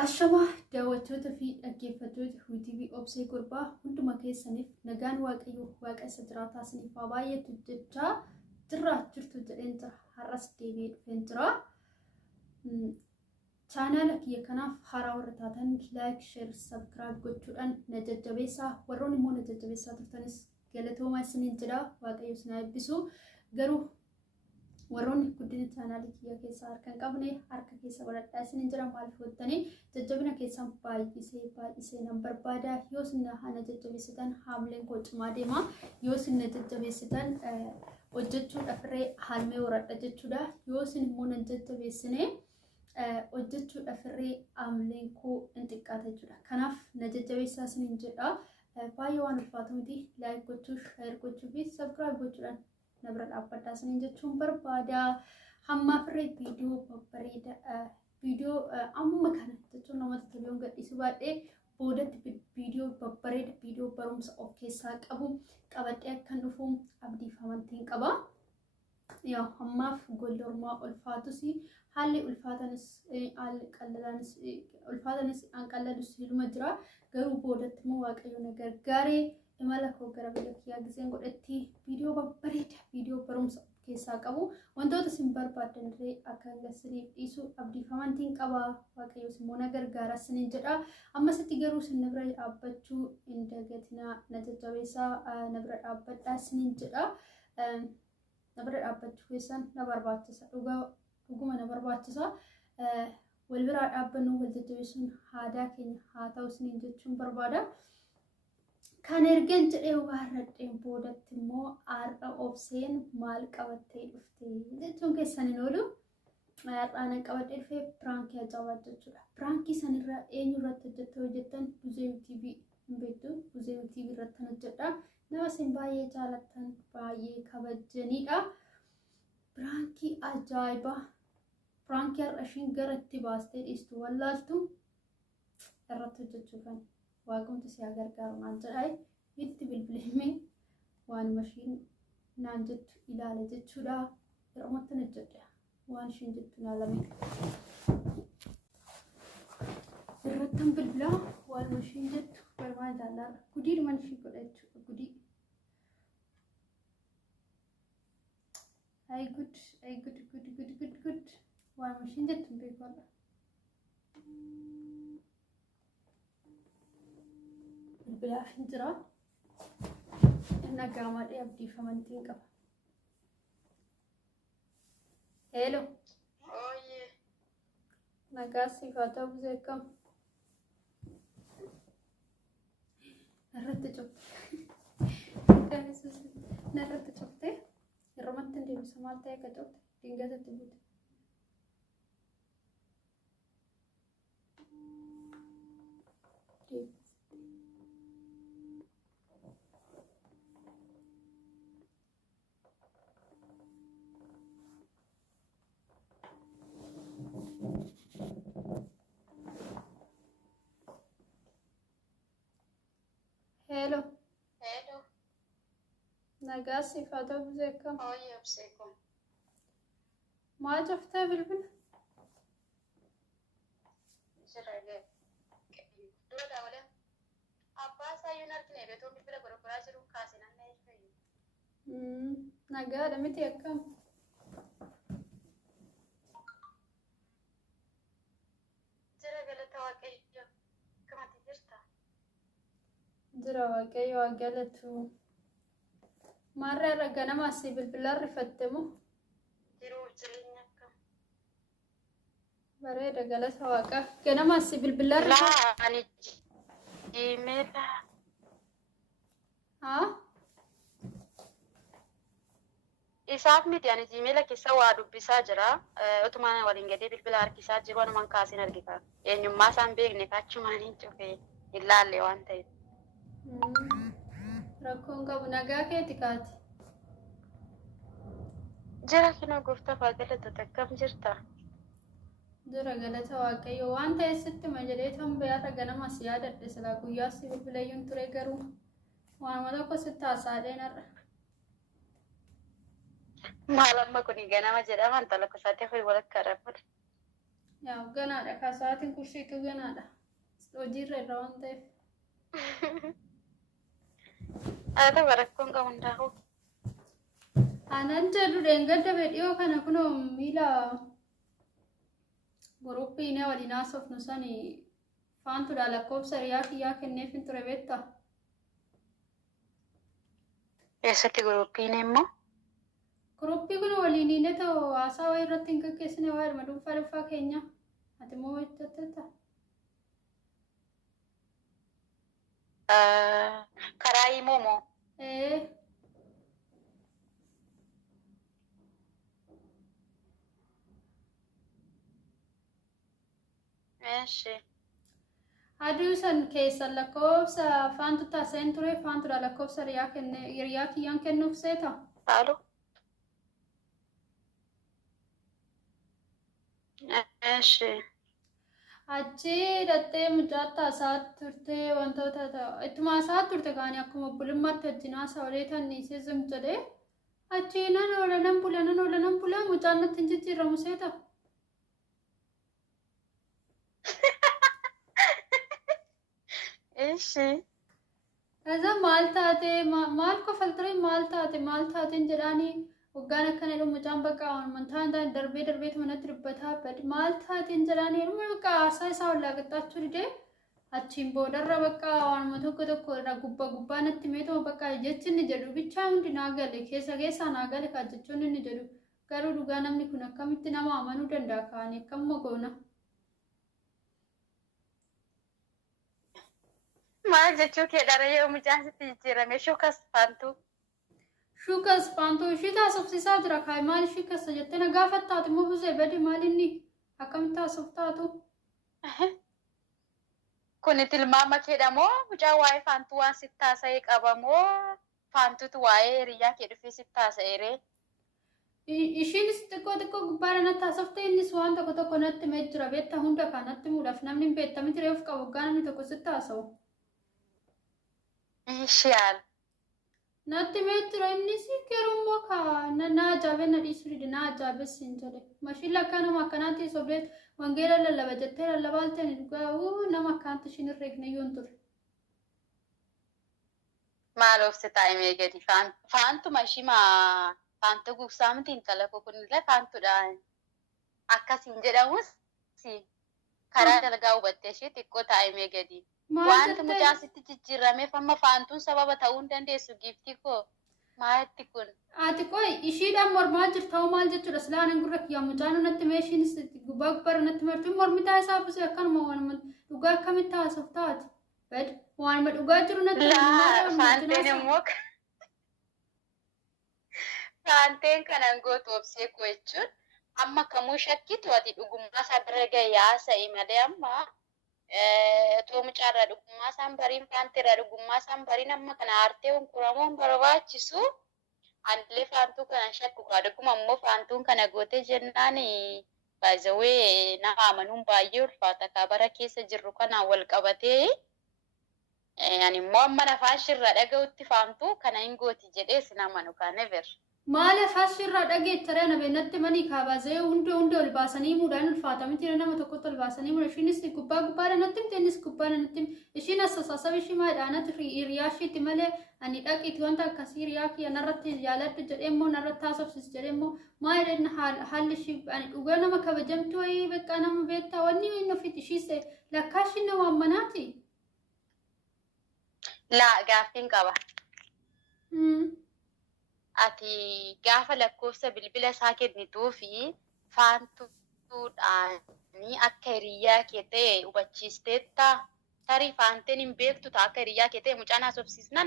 Ashama daawwattoota fi dhaggeeffattoota TV obsee gurbaa hunduma keessaniif nagaan waaqayyoo waaqa isa jiraataa isiniif haa baay'atu jechaa jirtu jedheen jira. Har'as deebi'ee dhufeen jira. Chaanaala kiyya kanaaf haaraa warra taatan like, share, subscribe gochuudhaan na jajjabeessaa. Warroonni immoo na jajjabeessaa turtanis galatoomaa isiniin jedha. Waaqayyo isin haa eebbisu. Garuu warroonni guddina chaanaalii kiyya keessaa harka hin qabne harka keessa godhadhaa isiniin jira. Maaliif gottanii jajjabina keessan baay'isee nan barbaada. Yoo isin na jajjabeessitan haamileen koo cimaa deema. Yoo isin na jajjabeessitan hojjechuudhaaf irree haalmee horadha jechuudha. Yoo isin immoo na jajjabeessine hojjechuudhaaf irree haamileen koo hin xiqqaata jechuudha. Kanaaf na jajjabeessaa isiniin jedha. Baay'ee waan ulfaatu miti. Like gochuu, share gochuu fi subscribe gochuudhaan nabra dhaabbadhaa isiniin jechuun barbaada. Hamma firree viidiyoo babbareeda viidiyoo amma kana jechuun namatti tolu yoon gadhiisu baadhee boodatti viidiyoo babbareeda viidiyoo barumsa of keessaa qabu qabadhee akkan dhufu abdii fi amantiin qaba. Yaa hammaaf golli ormaa ulfaatus haalli ulfaatanis haalli qallalaanis ulfaatanis hanqallalus hiluma jira. Garuu boodatti immoo waaqayyo na gargaaree imala koo gara biyya kiyyaa giseen godhetti viidiyoo babbareeda viidiyoo barumsa keessaa qabu wantoota isin barbaadan illee akka gasiniif dhiisu abdii fi amantiin qaba. Waaqayyo immoo na gargaara isiniin jedha. Ammasitti garuu isin na bira dhaabbachuu hin dagatinaa, na jajjabeessaa, na bira dhaabbadhaa isiniin jedha. Na bira dhaabbachuu keessan na barbaachisa. Dhuguma na barbaachisa. Wal biraa dhaabbannu wal jajjabeessuun aadaa keenya haa ta'u isiniin jechuun barbaada. Kan ergen jedhee waarradheen boodatti immoo har'a obseen maal qabattee dhufte jechuun keessan hin oolu. Har'aan qabadhee dhufee piraankii ajaa'ibaa jechuudha. Piraankii sanirraa eenyu irratti hojjettan Buzee TV hin beektu. Buzee TV irratti hojjedha. Nama isin baay'ee jaalattan baay'ee kabajjanidha. Piraankii ajaa'ibaa. Piraankii har'a ishiin gara itti baastee dhiistu wallaaltu irratti hojjechuu kan. Waaqumti si gargaaru naan jedhaa itti bilbileemee waan mashiin naan jettu ilaala jechuudha. Yerootti na jedha waan ishiin jettu ilaalamee irrattan bilbilaa waan mashiin jettu barmaa jaalala gudiidhuma ishii godha jechuudha. Gudii ay gud waan mashiin jettu hin beeku. Bilaaf hin jira. Inni gaamaadhee abdii fi amantiin qaba. Hello. Oye. Nagaa siif haa ta'u Buzee akkam? Narratti cufte. Narratti cufte. Yerootti hin deebisa maal ta'e akka cufte dingatatti buute. Hello. Hello. Nagaa siif haa ta'u Buzee akkam? Oye, obseco. Maal cuftee bilbila? Jirage. Dura wala. Abbaa saayuun argine beetoo bilbila gurguraa jiru kaasinan na ilfayu. Nagaadha miti akkam? Jira galata waaqayyo. Kamati jirta? Jira waaqayyo haa galatu. Maarraa irra ganama asii bilbilaan rifatte moo? Jiruuf jireenya akkam? Bareeda galata waaqa. Ganama asii bilbilaan rifatte. Laa ani jimeela. Haa? Isaaf miti ani jimeela keessa waa dubbisaa jira. Utumaan waliin gadee bilbila harkisaa jiru wanumaan kaasin argita. Eenyummaa isaan beekne kachumaan hin cufee hin laalle waan ta'eef. Rakkoon qabu nagaa keeti kaati. Jira kina gooftaa faagalata akkam jirta? Jira galata waaqayyo waan ta'e sitti ma jedhee tambayyaarra ganama si yaadadhe silaa guyyaa si bilbilayyuun ture garuu waanuma tokko sitti haasaadheen har'a. Maal amma kuni ganama jedhaman talakko isaatti fi walakka rafuudha. Yaa ganaadha kaasaatiin kursiitu ganaadha. Hojiirra irra waan ta'eef. Ada barakkoon qabu hundaa'u. Aannan jedhu dheengadda fedhiyoo kana kunoo miila guruppiin waliin haasofnu sani faantudha lakkoofsa riyaa kiyyaa kenneef hin ture beektaa? Eessatti guruppiin immoo? Guruppii kun waliin inni ta'u haasaa wayii irratti hin gaggeessine waa'ee dhuunfaa keenya. Ati moo hojjettetta? Karaa himoo moo? Eeshi. Aduu san keessan lakkoofsa faantu taaseen ture faantudha lakkoofsa riyaa kiyyaan kennuuf seeta? Haalu? Eeshi. Achi hidhattee mucaatti haasaa turte wantoota ittuma haasaa turte kaanii akkuma obbolummaatti wajjin haasaa olee tanniisee zim jedhee achi nan oola nan bula mucaan natti hin jijjiiramu seeta? Eeshi. Kaza maal taate maal kofaltire maal taateen jedhaanii waggaan akkana jedhu mucaan bakka amantaan darbee manatti dubbataa badi maal taateen jedhaanii dhuma bakka haasaa isaa wallaa qixxaachuu didee achiin boodarra bakka waanuma tokko irraa gubbaa natti meetoo bakka jechi inni jedhu bichaa hundi naa gale keessaa naa gale kaa jechuun inni jedhu garuu dhugaa namni kun akkamitti nama amanuu danda'a kaanii akkamuma goona. Maal jechuu kee dhala yoo mucaan sitti jijjiirame shukas faantu. Shukas faantu ishii taasifsiisaa jira kaay maal ishii kasa jettee na gaafattaati immoo busee badi maal inni akkamitti taasiftaatu? Kun tilmaama keedha moo mucaa waa'ee faantuu waan sitti taasa'ee qaba moo faantuutu waa'ee hiriyaa kee dhufee sitti taasa'eeree? Ishiinis xiqqoo gubbaadha natti taasiftee innis waan tokko natti mee jira beektaa hunda kanatti muudhaaf namni hin beektamiti reef qabu waggaa namni tokko sitti taasa'u. Ishiyaal. Natti mee jira innis garummoo na ajaabe na dhiisuu dide na ajaabes hin jedhe. Mashiin lakkaanuma akkanaatti sobdeet wangeela lallaba jettee lallabaalteen dhugaa nama akkaanti ishiin irreekne yoon ture. Maal obse taa'imee gadi faantuma ishima faantu gugsaa miti intala kunillee faantudha. Akkasiin jedhamus karaa dalgaa hubattee ishee xiqqoo taa'imee gadi. Wanti mucaa sitti jijjiirameef amma faantuun sababa ta'uu hin dandeessu giiftii koo maalitti kun? Ati qoy ishiidhaan mormaa jirtaa'u maal jechuudha silaan hin gurra kiyyaa mucaan natti mee ishiinis gubbaa natti martuu mormitaa isaa busee akkanuma waanuma dhugaa akkamitti haasoftu taati? Bad waanuma dhugaa jiru natti faanteen immoo faanteen kanan gootu obsee koo jechuun amma kamuu shakkitu ati dhugummaa isaa bira ga'e haasa'e malee amma too mucaarraa dhugummaa isaan bariin faanteerraa dhugummaa isaan bariin amma kana aartee hunkuramuun barbaachisu anillee faantuu kana shakku dhuguma immoo faantuun kana goote jennaan baay'ee nama amanuun baay'ee ulfaata kaabara keessa jirru kanaan wal qabatee ani immoo amma afaan shirraa dhaga'utti faantuu kana hin gooti jedhee sin amanu never. Maal afaan shirraa dhageettare ana beenatti manii kaabazee hunda ol baasanii muudhaan ulfaatamiti nama tokkotti ol baasanii muudha ishiinis gubbaadha natti himte innis gubbaadha natti himte ishiin asasasaba ishii maadhaanatti hiriyaa ishiitti malee ani dhaqiitti wanta akkasii hiriyaa kiyya narratti jaaladhu jedhee immoo narratti haasofsis jedhee immoo maal haalli ishii ani dhugaa nama kabajamtu wayii beekaa nama beektaa wanni inni ofiitti ishiise lakkaa ishiin nama ammanaati. Laa gaaffiin qaba. Ati gaafa lakkoofsa bilbila isaa kennituu fi faantuudhaan akka hiriyaa kee ta'e hubachiisteetta tarii faanteen hin beektu ta'a akka hiriyaa kee ta'e mucaan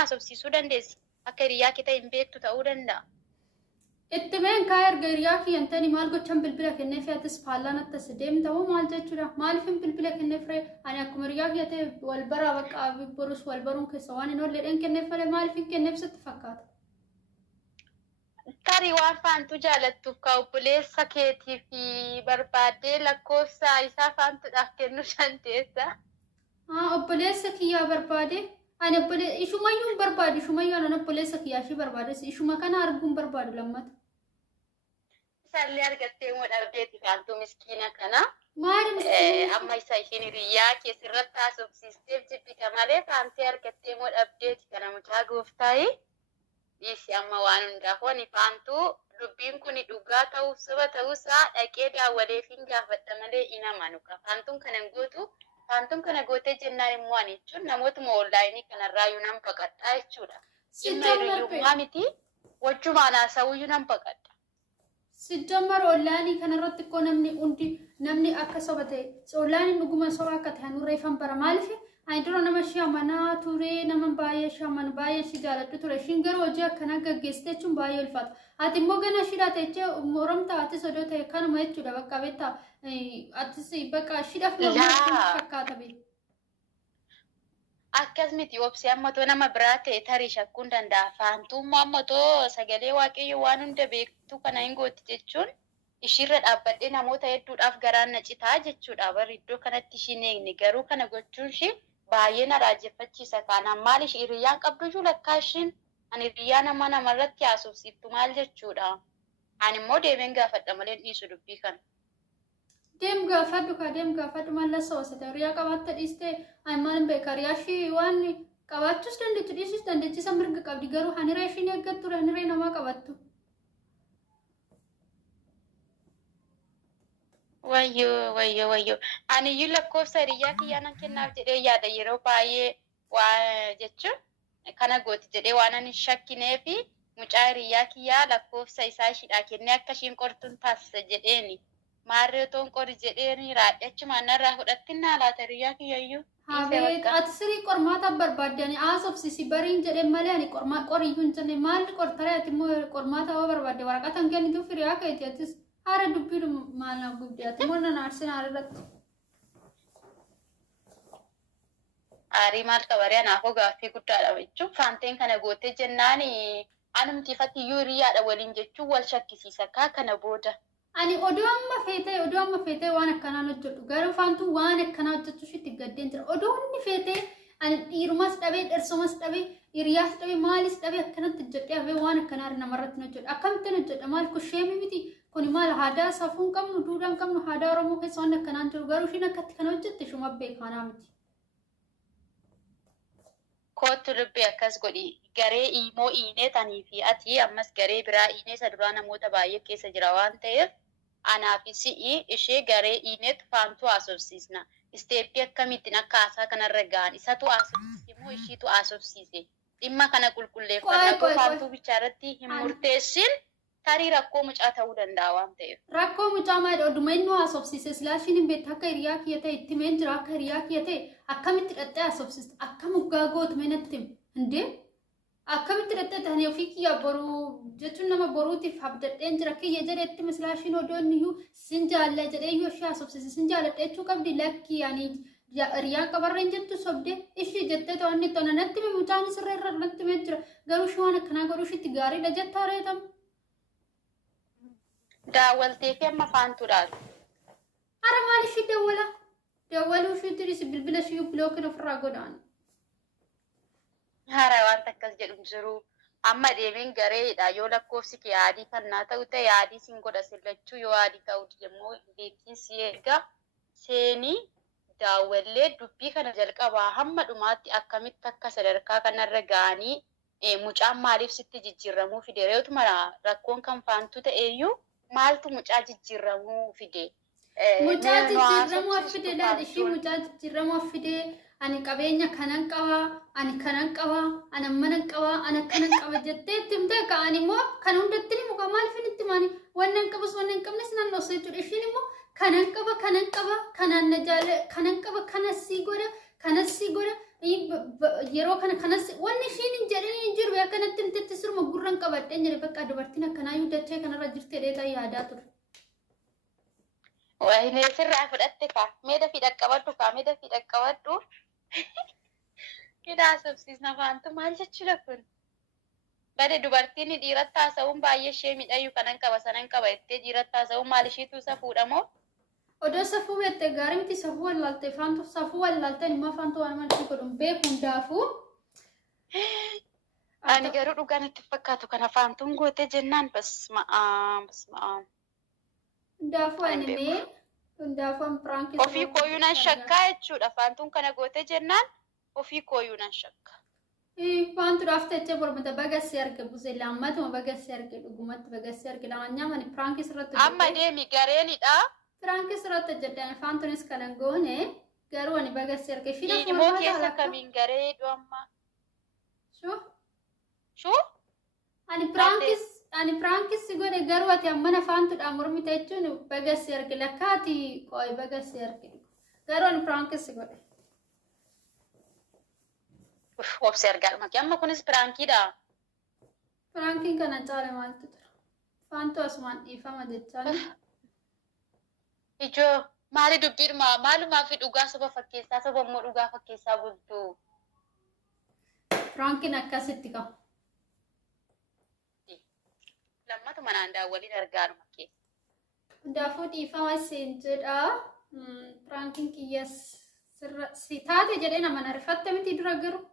haasofsiisuu dandeessi akka hiriyaa kee ta'e hin beektu ta'uu danda'a. Itti meen kaa erga hiriyaa kiyyan ta'anii maal gochaan bilbila kenneef atis faallaan attas deemtamu maal jechuudha maaliifin bilbila kenneef ani akkuma hiriyaa kiyya ta'e wal baraa bakka borus wal baruun keessa waan hin oolleedhaan kenneef malee maaliifin kenneef sitti fakkaata. Tarii waan faantuu jaalattuuf ka obboleessa keetii fi barbaadee lakkoofsa isaa faantuudhaaf kennuu dandeessa. Obboleessa kiyyaa barbaade ani ishumayyuu hin barbaadu ishumayyuu anan obboleessa kiyyaa ishii barbaades ishuma kana arguun barbaadu lammata. Isaallee argattee moo dhabdeeti faantuu miskiina kana Maali miskiin? Amma isa ishiin hiriyaa keessirratti haasofsiisteef jibbita malee faantii argattee moo dhabdeeti kana mucaa gooftaayi. Dhiisi amma waan hundaaf wani faantuu dubbiin kun dhugaa ta'uuf soba ta'uusaa dhaqee daawwaleefin gaafadha malee hin amanu qaba. Faantuun kana gootee jennaan immoo ani jechuun namootuma onlaayinii kanarraa iyyuu nan baqadhaa jechuudha. Dhimma hiriyyummaa miti wajjumaan haasawuyyuu nan baqadha. Sijjammar onlaayinii kanarratti ikkoo namni akka soba ta'e onlaayiniin dhuguma soba akka ta'e nurreeffan bara maaliif ani dura nama ishee amanaa ture nama baay'ee ishee amanu baay'ee ishee jaaladhu ture ishiin garuu hojii akkanaa gaggeessite jechuun baay'ee ulfaata ati immoo gana ishiidhaa ta'e jechee moromta atis odoo ta'e kanuma jechuudha bakka beektaa atis bakka ishiidhaaf fakkaata beekta. Akkas miti obsi ammatoo nama biraa ta'e tarii shakkuun danda'a. Faantummaa ammatoo sagalee waaqayyo waan hunda beektu kana hin gooti jechuun ishiirra dhaabbadhee namoota hedduudhaaf garaan na citaa jechuudha. Barri iddoo kanatti ishiin eegne garuu kana gochuun ishee baay'ee na raajeffachiisa. Kanaan maal ishee hiriyyaan qabdu iyyuu lakkaa ishiin ani hiriyyaa namarratti haasofsiiftu maal jechuudha. Ani immoo deemeen gaafadha malee dhiisu dubbii kana. Deem gaafadhu mallattoo osoo hiriyaa qabaatte dhiiste ani maal beeka hiriyaa ishee waan qabaachuus dandeechu dhiisuus dandeechisa mirga qabdi garuu hanira ishiin eeggattu haniree namaa qabattu. Wayyo. Ani iyyuu lakkoofsa hiriyaa kiyyaanan kennaaf jedhee yaada yeroo baay'ee waa jechuun kana gooti jedhee waan ani shakkinee fi mucaa hiriyaa kiyyaa lakkoofsa isaa ishiidhaa kennee akka ishiin qortuun taasisa jedheeni. Maarreetoon qori jedheeni raadhachuma narraa fudhattinaa laata hiriyaa kiyyayyuu. Ati sirii qormaata barbaadde haasofsiisi bariin jedheen malee ani qoriyyuu hin jenne maalli qortaree ati immoo qormaata hoo barbaadde waraqata hin kennituuf hiriyaa keeti atis haara dubbiidhu maal na gubdee ati immoo nan aarsin haarirratti. Aarii maal qabaree anaafoo gaaffii guddaadha jechuun faanteen kana gootee jennaan anumtiifatti iyyuu hiriyaadha waliin jechuun wal shakkisiisa kana booda. Ani odoo amma feetee waan akkanaan hojjedhu garuu faantuu waan akkanaa hojjechuuf itti gaddeen jira odoo inni feetee ani dhiirumas dhabee dhersomas dhabee hiriyaas dhabee maalis dhabee akkanatti hojjedhee hafee waan akkanaa namarratti hojjedhu akkamittiin hojjedha maal kusheemi miti kuni maal aadaa safuun qabnu duudhaan qabnu aadaa oromoo keessa waan akkanaan jiru garuu ishiin akkatti kana hojjette shuma beekanaa miti. Kootu dubbii akkas godhi garee imoo iinee tanii fi ati ammas garee biraa iinee isa duraa namoota baay'ee keessa jira waan ta'eef. Anaafi si'i ishee garee iineetu faantuu haasofsiisna. Isteeppii akkamittiin akka haasaa kanarra ga'an isatu haasofsiise moo ishiitu haasofsiise. Dhimma kana qulqulleeffannaa faantuu bichaarratti hin murteessin tarii rakkoo mucaa ta'uu danda'a waan ta'eef. Rakkoo mucaa maali oduma inni haasofsiise silaashiin hin beektu akka hiriyaa kiyya ta'e itti meen jira akka hiriyaa kiyya ta'e akkamitti hidhattee haasofsiiste akka muggaa gootu mee natti hindee akkamitti hidhattee ta'anii ofii kiyya boruu jechuun nama boruutiif abdadheen jira kiyya jedheetti mislaashiin odoon iyyuu sin jaalla jedhee iyyuu ishee haasofsiise sin jaalladha jechuu qabdi lakkii ani hiriyaa qabarreen jettu sobdee ishii jettee to'anni tona natti mee mucaan sirra irra natti mee jira garuu ishee waan akkanaa godhuu ishiitti gaariidha jettaa reetamu. Daawwaltee fi amma faantuudhaan. Ara maal ishii dawwaluu ishiitti bilbila ishii bilookin ofirraa godhaan. Haaraa waan akkas jedhu jiru. Amma deemeen gareedha yoo lakkoofsi kee yaadii kannaa ta'u ta'e yaadii siin godha sillachuu yoo yaadii ta'u immoo deebiin si eega seenii daawwallee dubbii kana jalqabaa hamma dhumaatti akkamitti akka sadarkaa kanarra ga'anii mucaan maaliif sitti jijjiirramuu fide reetuma rakkoon kan faantu ta'eeyyuu maaltu mucaa jijjiirramuu fide. Mucaa jijjiirramuu fide laal ishii mucaa jijjiirramuu fide. Ani qabeenya kanan qaba, ani kanan qaba, ani mana qaba, ani kanan qaba jettee timte ka ani immoo kan hundatti ni muka maaliif inni timani wannan qabus wannan qabnes nan no seetu ishiin immoo kanan qaba, kanan na jaale, kanan qaba, kanasi goda yeroo kana kanas wanni ishiin hin jedhanii hin jiru akkanatti timtetti sirma gurran qabadheen jedhe bakka dubartiin akkanaa yoo dachee kanarra jirtee dheetaa yaadaa ture. Wayne sirraa fudhatte ka meeda fi dhaqqabadhu. Kidaa subsiisna faantu maal jechuudha kun? Bade dubartiin dhiiratti haasa'uun baay'ee ishee miidhayu kanan qaba sanan qaba jettee dhiiratti haasa'uun maal ishiitu safuudhamoo? Odoo safuu beektee gaarii miti safuu wallaaltee faantu safuu wallaalteen immoo faantu waan maal ishee godhuun beeku hundaafuu. Ani garuu dhugaan itti fakkaatu kana faantuun gootee jennaan basma'aa. Hundaafuu ani mee Hundaafan piraanki Ofii kooyuun shakkaa jechuudha. Faantuun kana goote jennaan ofii kooyuun shakka. Faantu dhaafte jecha bormata bagassi arge busee lammatuma bagassi arge dhugumatti bagassi arge lamanyaa mani piraanki sirratti Amma deemi gareenidha. piraanki sirratti jedhan faantunis kana goone garuu ani bagassi arge fida Ilmoo keessa kamiin gareedu amma. Shuu? Ani pirankis godhe garuu ati ammana faantuudha mormite jechuun bagassi arge lakkaati qo'ee bagassi arge garuu ani pirankis godhe. Obsi argaa maki amma kunis piraankiidha. Piraankiin kana caale maaltu tura? Faantu asumaan dhiifama jechaan. Ijoo maali dubbiidhuma maalumaa fi dhugaa saba fakkeessaa saba immoo dhugaa fakkeessaa bultu. Piraankiin akkasitti qabu. Lammatu manaan daawwaliin argaadhuma kee. Hundaafuu dhiifama siin jedha. Piraankiin kiyyas si taate jedhee nama na rifatte miti dura garuu.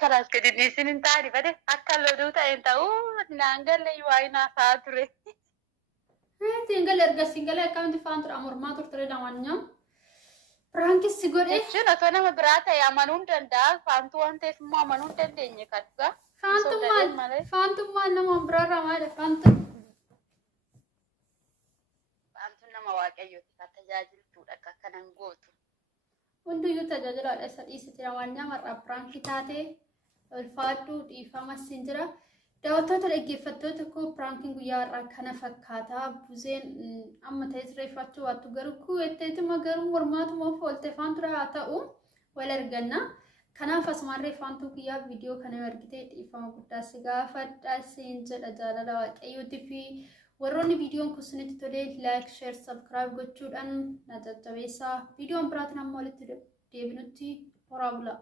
Kanaas gadi dhiisin hin taane bade akka loduu ta'een ta'uu naan galle waayinaa fa'aa ture. Singalee erga singalee akkamitti faantuudha mormaa turte lamanyaa. Piraankiin si godhe. Jechuun otoo nama biraa ta'e amanuu hin danda'a. Faantuu waan ta'eef immoo amanuu hin dandeenye kan dhugaa. Faantummaan nama biraarraa maali faantu? Faantuun nama waaqayyooti kan tajaajiltuudha akka kanan gootu. Hundiyyuu tajaajilaadha isa dhiisite lamanyaa marraa piraanki taatee ulfaadhuu dhiifama siin jira. Daawwattoota dhaggeeffattoota koo piraankiin guyyaa har'aa kana fakkaataa buzeen amma ta'e sirreeffachuu waattu garuu kuwwetteetuma garuu mormaatuma of oolte faantuudha haa ta'u wal arganna. Kanaaf asumarree faantuu guyyaa viidiyoo kana argitee dhiifama guddaa si gaafadha siin jedha jaalala waaqayyootii fi warroonni viidiyoon kun isinitti tolee laayik sheer sabskiraayib gochuudhaan na jajjabeessaa. Viidiyoon biraatiin amma walitti deebinutti horaa bulaa.